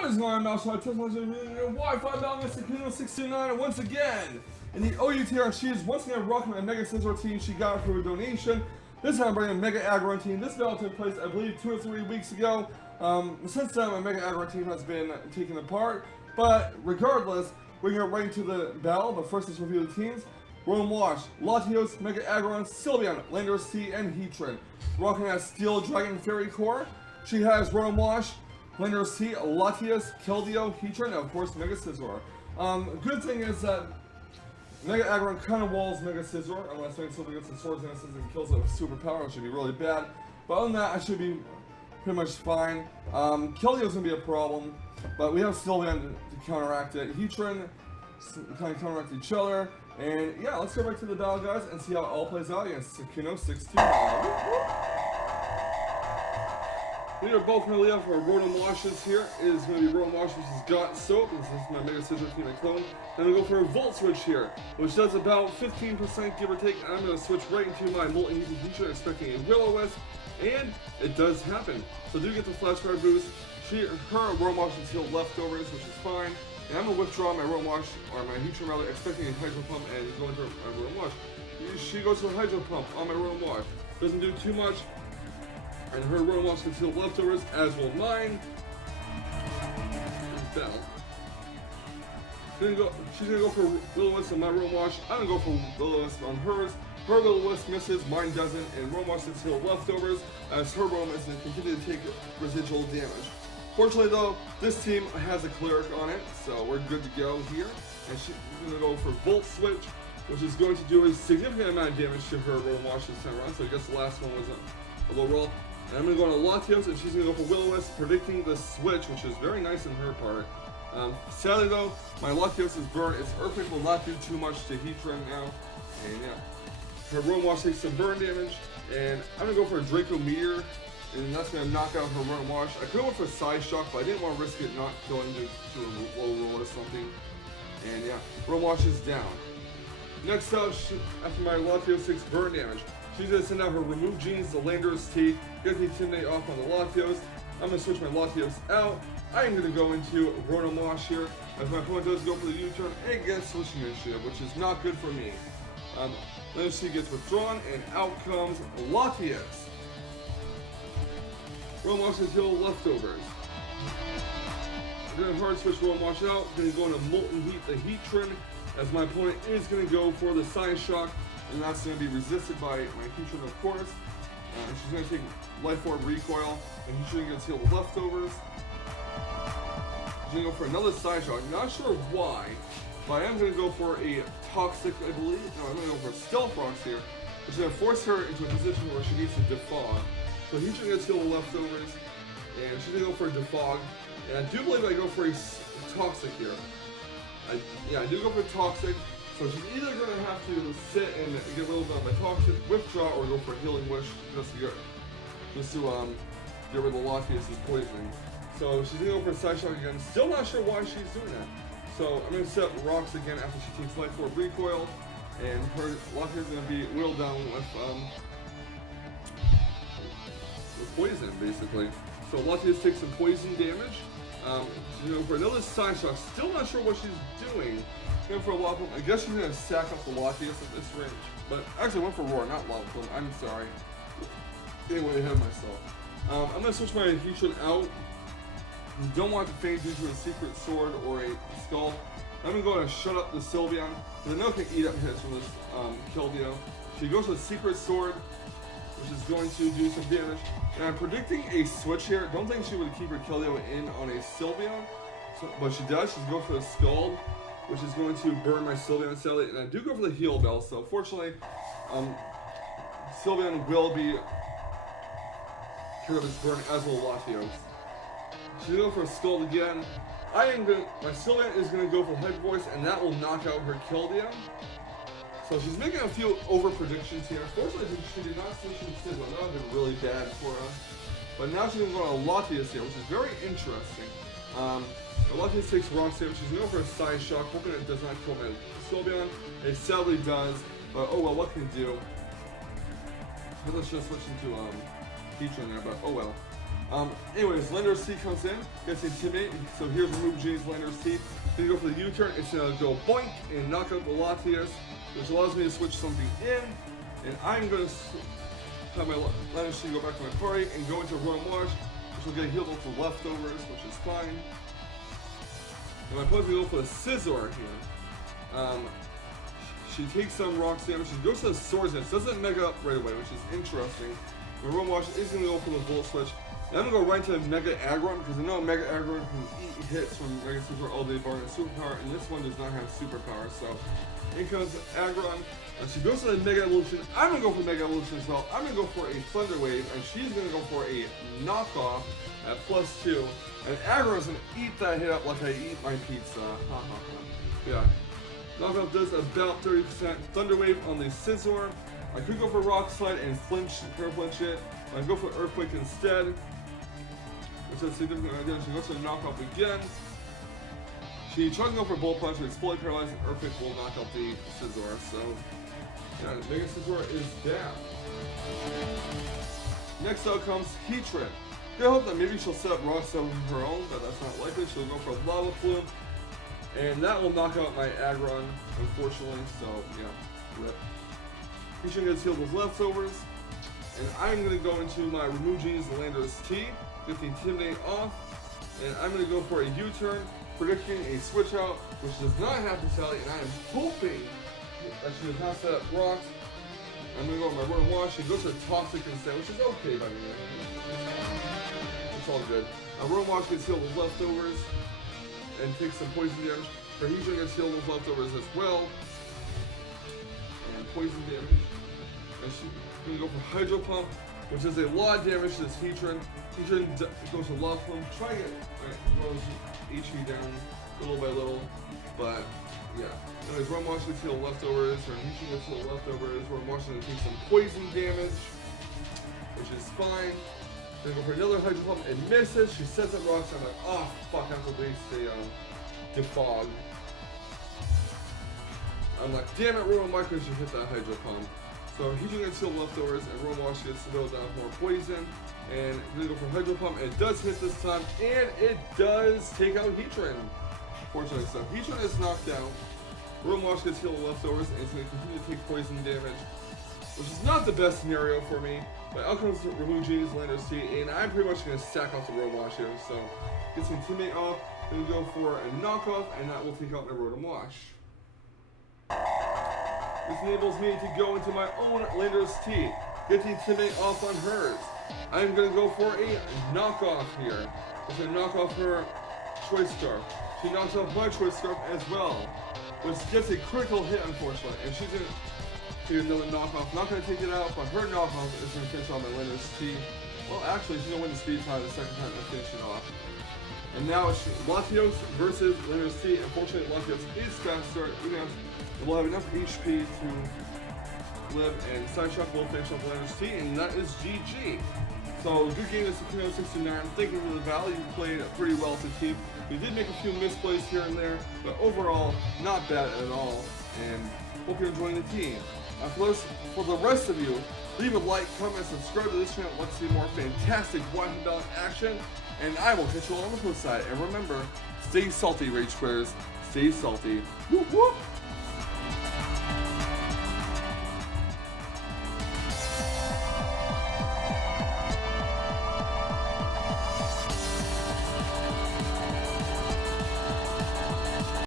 What is going on, Mousetrap? Wi-Fi down with Sakuno629 once again. In the OUTR, she is once again rocking my Mega Scizor team she got for a donation. This time I'm bringing a Mega Aggron team. This battle took place, I believe, 2 or 3 weeks ago. Since then, my Mega Aggron team has been taken apart. But regardless, we're going to get right into the battle. But first, let's review the teams. Rowan Wash, Latios, Mega Aggron, Sylveon, Landorus C, and Heatran. Rocking that Steel Dragon Fairy Core. She has Rowan Wash, Landorus C, Latios, Keldeo, Heatran, and of course Mega Scizor. Good thing is that Mega Aggron kind of walls Mega Scizor unless something gets the swords and kills it with superpower, which should be really bad. But other than that, I should be pretty much fine. Keldeo's gonna be a problem, but we have Sylveon to counteract it. Heatran kind of counteract each other, and yeah, let's go back to the battle, guys, and see how it all plays out against Sakuno629. We are both going to lead off our Rowan Washes here. It is going to be Rowan Wash, which has got soap. This is my Mega Scizor team I clone. Then we go for a Volt Switch here, which does about 15% give or take. And I'm going to switch right into my Molten Heat Heatran, expecting a Will-O-Wisp, and it does happen. So do get the flashcard boost. Her Rowan Wash is healed leftovers, which is fine. And I'm going to withdraw my Rowan Wash, or my Heatran rather, expecting a Hydro Pump and go into my Rowan Wash. She goes to a Hydro Pump on my Rowan Wash. Doesn't do too much. And her Rowan Wash can heal leftovers, as will mine. Bell. She's gonna go for Will-O-Wisp on my Rowan Wash. I'm gonna go for Will-O-Wisp on hers. Her Will-O-Wisp misses, mine doesn't, and Rowan Wash can heal leftovers, as her Rowan is gonna continue to take residual damage. Fortunately though, this team has a Cleric on it, so we're good to go here. And she's gonna go for Volt Switch, which is going to do a significant amount of damage to her Rowan Wash this time around, so I guess the last one was a low roll. And I'm going to go on Latios, and she's going to go for Will-O-Wisp, predicting the switch, which is very nice on her part. Sadly though, my Latios is burned. Its Earthquake will not do too much to Heatran now. And yeah, her Rowan Wash takes some burn damage, and I'm going to go for a Draco Meteor, and that's going to knock out her Rowan Wash. I could have went for Side Shock, but I didn't want to risk it not going to a low roll or something. And yeah, Rowan Wash is down. Next up, after my Latios takes burn damage, she's going to send out her Remove Genes, the Landorus T, get the Intimidate off on the Latios. I'm going to switch my Latios out. I am going to go into Rowan Wash here, as my opponent does go for the U-turn and gets Switching Initiative, which is not good for me. Then she gets withdrawn, and out comes Latios. Rowan Wash is heal leftovers. I'm going to hard switch Rowan Wash out, going to go into Molten Heat, the Heatran, as my opponent is going to go for the Side Shock. And that's going to be resisted by my Heatran, of course. She's going to take Life Orb Recoil, and Heatran gets healed with leftovers. She's going to go for another Side Shock. Not sure why, but I am going to go for a Toxic, I believe. No, I'm going to go for a Stealth Rocks here, which is going to force her into a position where she needs to defog. So Heatran gets healed with leftovers, and she's going to go for a defog. And I do believe I go for a Toxic here. I do go for Toxic. So she's either going to have to sit and get a little bit of my Toxic, withdraw, or go for a Healing Wish just to get rid of the Latios' poisoning. So she's going to go for a Side Shock again. Still not sure why she's doing that. So I'm going to set Rocks again after she takes Life Orb Recoil, and her Latios is going to be whittled down with poison, basically. So Latios takes some poison damage. She's going to go for another Side Shock. Still not sure what she's doing. Going for a Lava Plume. I guess she's going to stack up the Latios at this range. But actually, I went for Roar, not Lava Plume. I'm sorry. Getting way ahead of myself. I'm going to switch my Heatran out. You don't want to fade due to a Secret Sword or a Skull. I'm going to go ahead and shut up the Sylveon, because I know it can eat up hits from this Keldeo. She goes with Secret Sword, which is going to do some damage. And I'm predicting a switch here. Don't think she would keep her Keldeo in on a Sylveon, but she does. She's going for the Skull, which is going to burn my Sylveon sadly, and I do go for the Heal Bell, so fortunately, Sylveon will be cured of its burn, as will Latios. She's going for a Skull again. My Sylveon is going to go for Hyper Voice, and that will knock out her Keldeo. So she's making a few over-predictions here. Fortunately, she did not switch into Scizor. That would have been really bad for us. But now she's going to go on a Latios here, which is very interesting. Latios takes Rock Save. She's going to go for a Side Shock, hoping it does not kill my Sylveon. It sadly does, but oh well, what can it do? Let's just switch into Heatran there, but oh well. Anyways, Lander's T comes in, gets intimidate, so here's Remove Genie's Lander's T. Then you go for the U-turn, it's gonna go boink and knock out the Latias, which allows me to switch something in, and I'm gonna have my Lander's T go back to my party and go into Room Wash, which will get healed off the leftovers, which is fine. And my opponent's gonna go for the Scizor here. She takes some rocks damage, she goes to the Swords Dance, doesn't mega up right away, which is interesting. My Room Wash is gonna go for the Volt Switch. And I'm gonna go right to Mega Aggron, because I know Mega Aggron can eat hits from Mega Scizor all day barring superpower, and this one does not have superpower, so in comes Aggron. She goes to the Mega Evolution. I'm gonna go for Mega Evolution as well. I'm gonna go for a Thunder Wave, and she's gonna go for a knockoff at +2. And Aggron's gonna eat that hit up like I eat my pizza. Yeah. Knockoff does about 30%. Thunder Wave on the Scizor. I could go for Rock Slide and flinch, Prayer Flinch it. I go for Earthquake instead, which is significant idea. She goes to the knockoff again. She tries to go for Bolt Punch, but it's fully paralyzed, and Earthquake will knock out the Scizor. So, yeah, Mega Scizor is down. Next out comes Heatran. I hope that maybe she'll set up Rock Slide of her own, but that's not likely. She'll go for Lava Plume, and that will knock out my Aggron, unfortunately. So, yeah, rip. Heatran gets healed with leftovers. And I'm going to go into my Remove Genie's Lander's T, get the Intimidate off, and I'm going to go for a U-turn, predicting a switch out, which does not happen to Sally, and I am hoping that she does not set up rocks. I'm going to go with my Room Wash, and goes to Toxic instead, which is okay by me. It's all good. Room Wash gets healed with leftovers, and takes some poison damage. Her Heatran gets healed with leftovers as well, and poison damage. And she's going to go for Hydro Pump, which is a lot of damage to this Heatran. Heatran goes to Lava Plume, try to get throws HP down little by little, but yeah. Anyways, Room Wash gets healed leftovers, or Heatran gets healed leftovers. Room Wash is going to take some poison damage, which is fine. Then go for another Hydro Pump and misses. She sets up rocks. I'm like, oh fuck, I have to waste a defog. I'm like, damn it, Room, why couldn't you hit that Hydro Pump? So Heatran gets healed leftovers, and Room Wash gets to build down more poison. And we're gonna go for Hydro Pump. It does hit this time, and it does take out Heatran. Fortunately, so Heatran is knocked out. Room Wash gets healed leftovers, and it's gonna continue to take poison damage, which is not the best scenario for me. But out comes Remove Genie's Lander's T, and I'm pretty much gonna sack off the Room Wash here. So get some Intimidate off. Then we go for a knockoff, and that will take out my Rotom Wash. This enables me to go into my own Lander's T, get the Intimidate off on hers. I'm going to go for a knockoff here. I'm going to knock off her Choice Scarf. She knocks off my Choice Scarf as well, which gets a critical hit, unfortunately. And she's going to do another knockoff. Not going to take it out, but her knockoff is going to finish off my Lander's T. Well, actually, she's going to win the speed tie the second time and finish it off. And now it's Latios versus Lander's T. Unfortunately, Latios is faster. We'll have enough HP to live, and Side Shock will finish off Lander's T, and that is GG. So, good game to Sakuno629. Thank you for the value. You played pretty well as a team. We did make a few misplays here and there, but overall, not bad at all. And hope you're enjoying the team. For the rest of you, leave a like, comment, subscribe to this channel. Let's see more fantastic Wi-Fi balance action. And I will catch you all on the flip side. And remember, stay salty, Rage Squares. Stay salty. Whoop whoop!